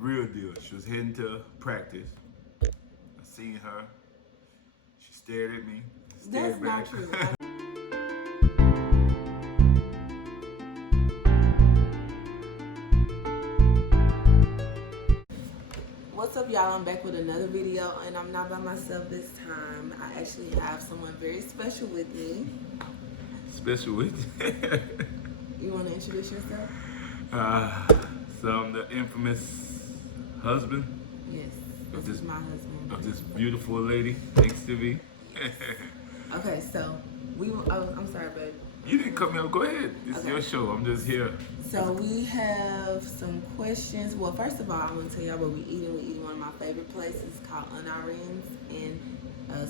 real deal. She was heading to practice. I seen her. She stared at me. That's not true. What's up, y'all? I'm back with another video, and I'm not by myself this time. I actually have someone very special with me. Special with you? You want to introduce yourself? So I'm the infamous husband. Yes, this is my husband. Of this beautiful lady next to me. Okay, so I'm sorry, babe. You didn't cut me off. Go ahead. It's Okay. your show. I'm just here. So we have some questions. Well, first of all, I want to tell y'all what we're eating. We're eating one of my favorite places called Aunt Irene's in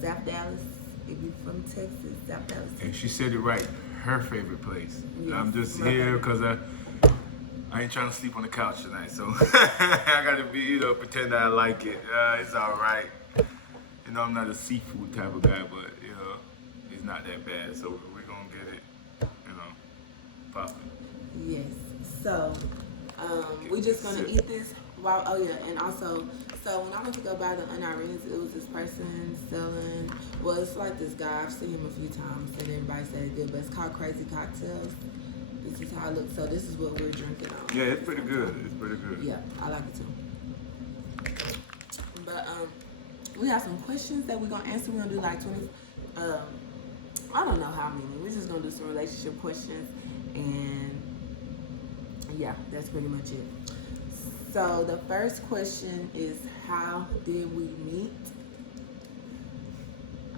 South Dallas. If you're from Texas, South Dallas. And she said it right. Her favorite place. Yes, I'm just my here favorite. because I ain't trying to sleep on the couch tonight. So I got to be, pretend that I like it. It's all right. You know, I'm not a seafood type of guy, but, it's not that bad. So we're going to get it, popping. Yes. So we're just gonna eat this. While and also, so when I went to go buy the Aunt Irene's, it was this person selling. Well, it's like this guy. I've seen him a few times, and everybody said it's good, but it's called Krazee cocktails. This is how it looks. So this is what we're drinking on. Yeah, it's pretty good. It's pretty good. Yeah, I like it too. But we have some questions that we're gonna answer. We're gonna do like 20. I don't know how many. We're just gonna do some relationship questions, and yeah, that's pretty much it. So the first question is, how did we meet?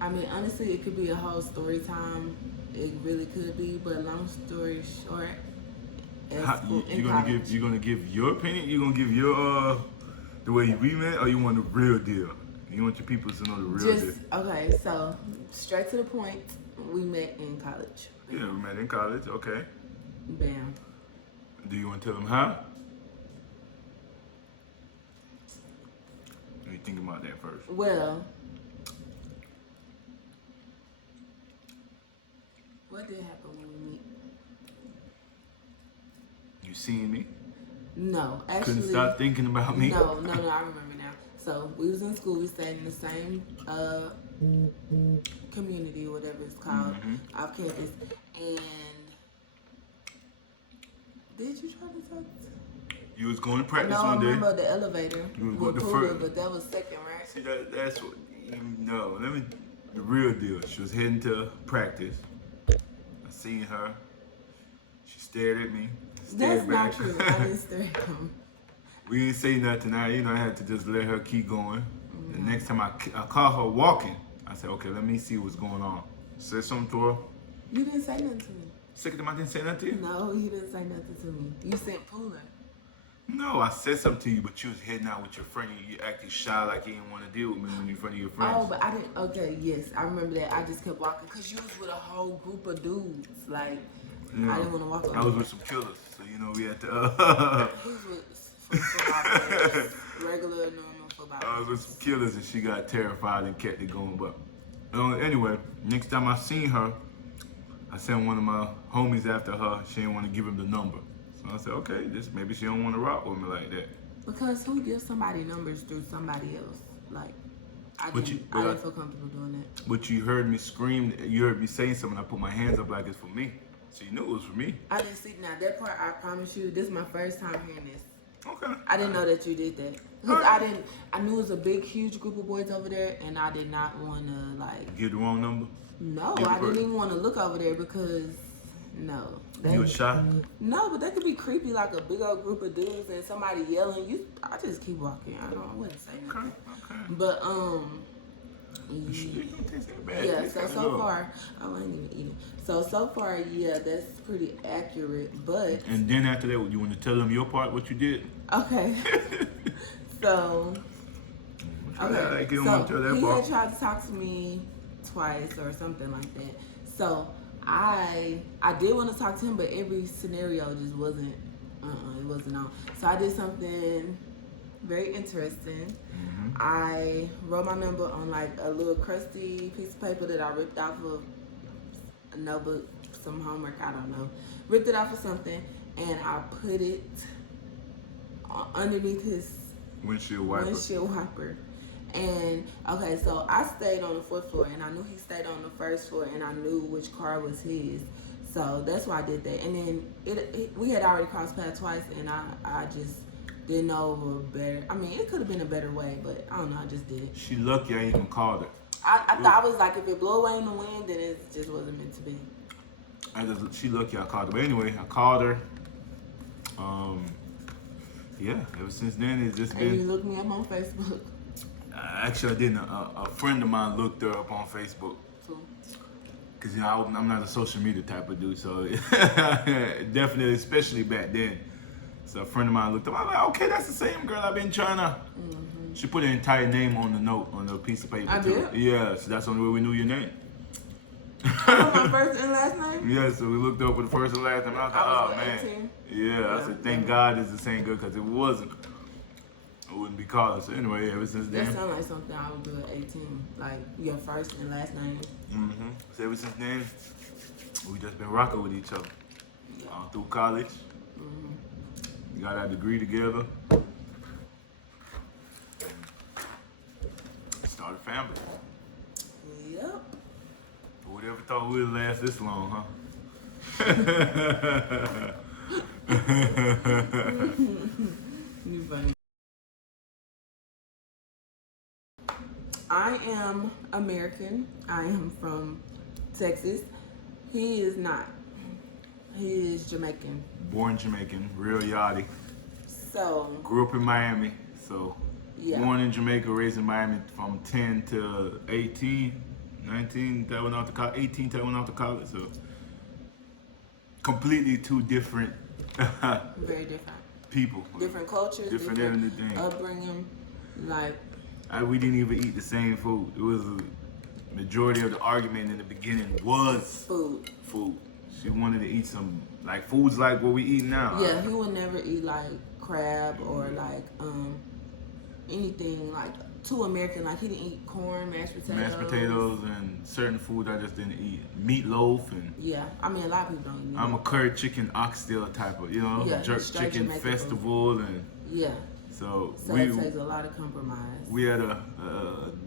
I mean, honestly, it could be a whole story time. It really could be, but long story short, You're gonna give your opinion? You gonna give your the way we met, or you want the real deal? You want your people to know the real deal? Okay, so straight to the point. We met in college. Yeah, we met in college. Okay. Bam. Do you want to tell them how? What do you think about that first? Well, what did happen when we meet? You seen me? No, actually. Couldn't stop thinking about me? No, I remember now. So we was in school. We stayed in the same community, whatever it's called, off campus. And did you try to talk to? You was going to practice No, I one day. remember the elevator. You was with going to Pooler, first. but that was second, right? See, that's what. No, the real deal. She was heading to practice. I seen her. She stared at me. That's Stared not back. true. I didn't stare at him. We didn't say nothing. I had to just let her keep going. The next time I caught her walking, I said, okay, let me see what's going on. Said something to her. You didn't say nothing to me. Second time I didn't say nothing to you? No, you didn't say nothing to me. You said Pooler. No, I said something to you, but you was heading out with your friend and you acted shy like you didn't want to deal with me when you're in front of your friends. Oh, but I didn't. Okay, yes, I remember that. I just kept walking because you was with a whole group of dudes. Like, No, I didn't want to walk over. I was with some killers, so we had to. Who's with football players? Regular, normal football I was players. with some killers and she got terrified and kept it going. But anyway, next time I seen her, I sent one of my homies after her. She didn't want to give him the number. So I said, okay, maybe she don't want to rock with me like that. Because who gives somebody numbers through somebody else? Like, I But didn't feel comfortable doing that. But you heard me scream, you heard me say something, I put my hands up like it's for me. So you knew it was for me. I didn't see, now that part, I promise you, this is my first time hearing this. Okay. I didn't know that you did that. Because I knew it was a big, huge group of boys over there, and I did not want to, like... Give the wrong number? No, Give the I didn't first. even want to look over there because, no. You was shy? No, but that could be creepy, like a big old group of dudes and somebody yelling. I just keep walking. I wouldn't say nothing. Okay. But, It don't taste that bad. yeah, Taste so kinda so good. far, I ain't even eating. So far, yeah, that's pretty accurate, but... And then after that, you want to tell them your part, what you did? Okay. So... Okay, like you don't so want to tell that he part. had tried to talk to me twice or something like that. So I did want to talk to him, but every scenario just wasn't, it wasn't on. So I did something very interesting. I wrote my number on like a little crusty piece of paper that I ripped off of a notebook, some homework, I don't know. Ripped it off of something, and I put it underneath his Windshield wiper. windshield wiper. And okay, so I stayed on the 4th floor, and I knew he stayed on the 1st floor, and I knew which car was his. So that's why I did that. And then we had already crossed paths twice, and I just didn't know of a better. I mean, it could have been a better way, but I don't know. I just did it. She lucky I even called her. I thought I was like, if it blew away in the wind, then it just wasn't meant to be. She lucky I called her. But anyway, I called her. Yeah, ever since then it's just And been. you looked me up on Facebook. Actually, I didn't. A friend of mine looked her up on Facebook. Cool. Cause you know I'm not a social media type of dude, so definitely, especially back then. So a friend of mine looked up. I'm like, okay, that's the same girl I've been trying to. Mm-hmm. She put an entire name on the note on the piece of paper. I too. did? Yeah, so that's the only way we knew your name. My first and last name? Yeah, so we looked up with the first and last name. I was like, I was oh man. 18. Yeah, I said, thank God it's the same girl, because if it wasn't, I wouldn't be calling. So anyway, ever since That then. sounds like something I would do at 18. Like your first and last name. Mm-hmm. So ever since then, we just been rocking with each other. Through college. Mm-hmm. We got our degree together. Started family. Yep. Who would ever thought we would last this long, huh? You funny. I am American. I am from Texas. He is not. He is Jamaican. Born Jamaican, real yachty. So, Grew up in Miami, so yeah. born in Jamaica, raised in Miami from 10 to 18, 19, that went out to college, 18 till I went out to college, so completely two different Very different. people. Different cultures. Different everything. Upbringing. Like, We didn't even eat the same food. It was a majority of the argument in the beginning was food. She wanted to eat some, like, foods like what we eat now. Yeah, he would never eat like crab or like anything like too American. Like he didn't eat corn, mashed potatoes. And certain food I just didn't eat. Meatloaf and Yeah, I mean a lot of people don't eat meat. I'm a curry chicken oxtail type of, Yeah, jerk straight chicken Jamaican festival and Yeah, so so it takes a lot of compromise. we had a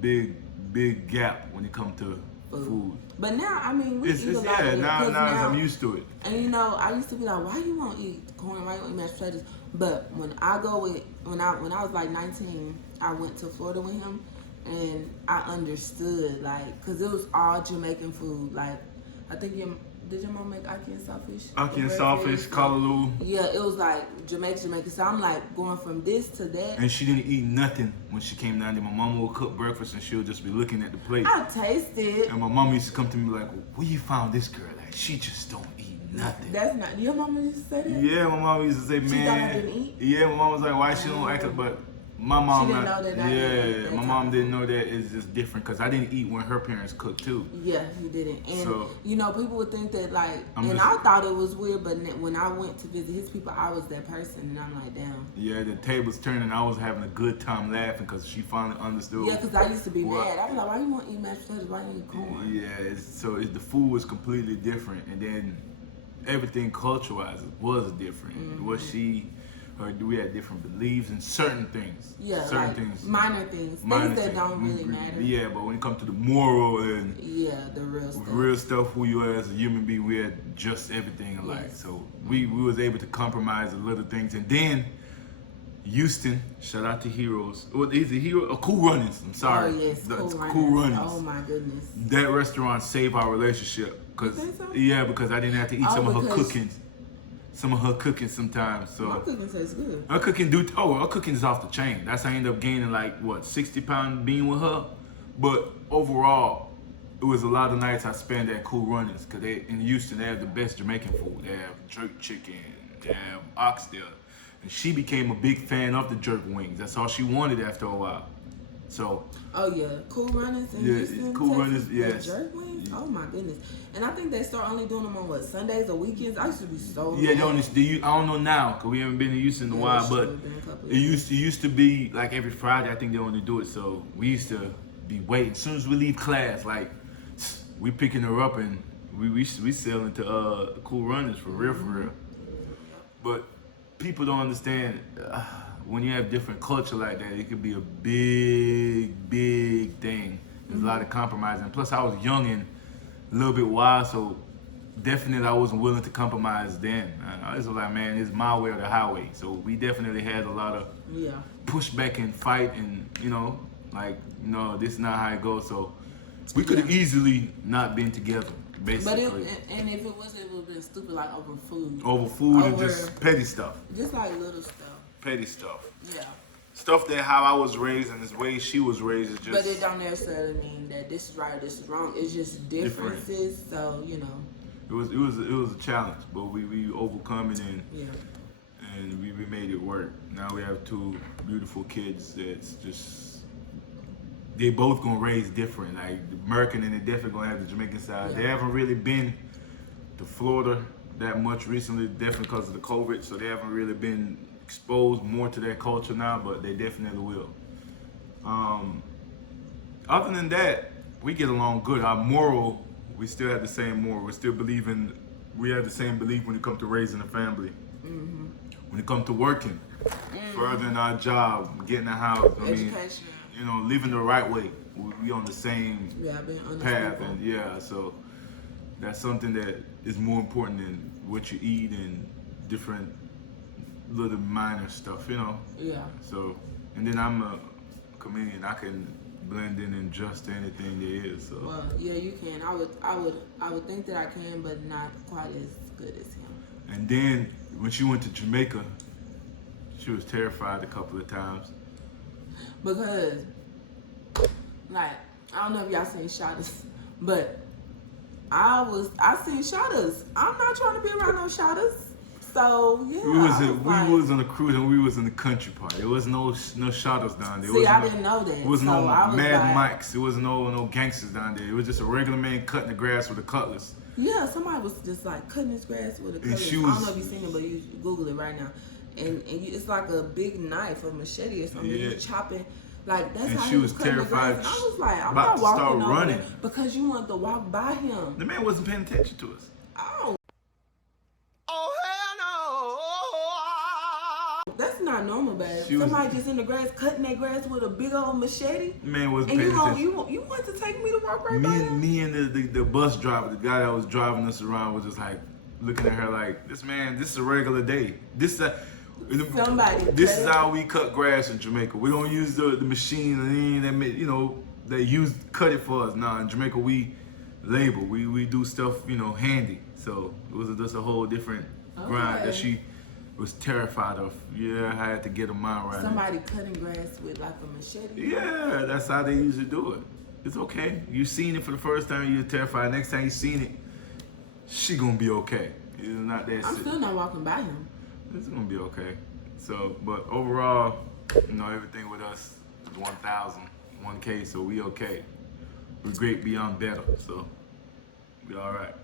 big gap when it comes to food. But now, I mean, we eat a lot of it. Now 'Cause I'm used to it. And you know, I used to be like, why you won't eat corn? Why you won't eat mashed potatoes? But when I was like 19, I went to Florida with him, and I understood cause it was all Jamaican food. Like, I think did your mom make ackee and saltfish? Ackee and saltfish, callaloo. Yeah, it was like Jamaican. So I'm like going from this to that. And she didn't eat nothing when she came down there. My mom would cook breakfast and she would just be looking at the plate. I tasted. And my mom used to come to me like, where you found this girl? Like, she just don't eat nothing. That's not. Your mama used to say that? Yeah, my mom used to say, man. She thought I didn't eat? Yeah, my mom was like, why she don't act like, but my mom. She didn't know that I didn't eat that my mom didn't know that it's just different because I didn't eat when her parents cooked too. Yeah, you didn't. And, So- people would think that, like, I thought it was weird, but when I went to visit his people, I was that person, and I'm like, damn. Yeah, the tables turning. I was having a good time laughing because she finally understood. Yeah, because I used to be What? mad. I was like, why you want to eat mashed potatoes? Why you eat corn? Yeah, the food was completely different, and then everything culture-wise was different. Mm-hmm. We had different beliefs and certain things. Yeah, certain like things. minor things that don't really matter. Yeah, but when it comes to the moral and Yeah, the real stuff. who you are as a human being, we had just everything alike. Yes. So we was able to compromise a little things, and then Houston, shout out to Heroes. Well, he's a hero. Cool Runnings. I'm sorry. Oh yes, That's Cool Runnings. Oh my goodness. That restaurant saved our relationship because You think so? because I didn't have to eat some of her cooking. Some of her cooking sometimes. So My cooking tastes good. her cooking her cooking is off the chain. That's how I ended up gaining 60-pound being with her. But overall, it was a lot of nights I spent at Cool Runnings because in Houston they have the best Jamaican food. They have jerk chicken, they have oxtail. And she became a big fan of the jerk wings. That's all she wanted after a while. So Oh yeah, Cool Runnings in Houston, Cool Texas, Runnings, yes. The jerk wings. Oh my goodness! And I think they start only doing them on Sundays or weekends. I used to be so yeah, mad. I don't know now because we haven't been to Houston in a while, that's but true. Been a couple it used to be like every Friday. I think they only do it, so we used to be waiting. As soon as we leave class, we picking her up and we sailing to Cool Runnings for real. But people don't understand. when you have different culture like that, it could be a big thing. There's a lot of compromising. Plus, I was young and a little bit wild, so definitely I wasn't willing to compromise then. I was like, man, it's my way or the highway. So we definitely had a lot of pushback and fight, and like, no, this is not how it goes. So we could have easily not been together, basically. But and if it was, it would have been stupid, like over food. Over food and just petty stuff. Just like little stuff. Petty stuff. Yeah. Stuff that how I was raised and the way she was raised is just. But it don't necessarily mean that this is right or this is wrong. It's just differences. So It was a challenge, but we overcome it and we made it work. Now we have two beautiful kids that's just, they both gonna raise different. Like the American, and they definitely gonna have the Jamaican side. Yeah. They haven't really been to Florida that much recently, definitely because of the COVID, so they haven't really been exposed more to that culture now, but they definitely will. Other than that, we get along good. Our moral, we still have the same moral. We have the same belief when it comes to raising a family. When it comes to working, furthering our job, getting a house. education. Living the right way. We on the same path, and so that's something that is more important than what you eat and different little minor stuff, Yeah. So, and then I'm a comedian. I can blend in and adjust to anything there is. So. Well, yeah, you can. I would think that I can, but not quite as good as him. And then when she went to Jamaica, she was terrified a couple of times. Because, like, I don't know if y'all seen shotters, but I seen shotters. I'm not trying to be around no shotters. So yeah, we was on a cruise and we was in the country part. There was no shotters down there. See, I didn't know that. It was so no I was Mad like, Mikes. It was no gangsters down there. It was just a regular man cutting the grass with a cutlass. Yeah, somebody was just like cutting his grass with a cutlass. I don't know if you've seen it, but you Google it right now. And it's like a big knife or machete or something. Yeah. You're chopping. Like that's And how she he was cutting the grass. terrified. And I was like, I'm About not to walking start over running. there because you wanted to walk by him. The man wasn't paying attention to us. Oh. Oh, hell no! That's not normal, babe. She was- Somebody just in the grass cutting that grass with a big old machete. The man wasn't And paying attention. you want to take me to walk right by him? Me and the bus driver, the guy that was driving us around, was just like looking at her like, this is a regular day. This is how we cut grass in Jamaica. We don't use the machine that they cut it for us. Nah, in Jamaica we labor. We do stuff handy. So it was just a whole different grind that she was terrified of. Yeah, I had to get her mind right. Somebody cutting grass with like a machete. Yeah, that's how they usually do it. It's okay. You seen it for the first time, you're terrified. Next time you seen it, she gonna be okay. It's not that. I'm still not walking by him. It's gonna be okay. So, but overall, everything with us is 1,000, 1K. So we okay. We're great beyond better. So we all right.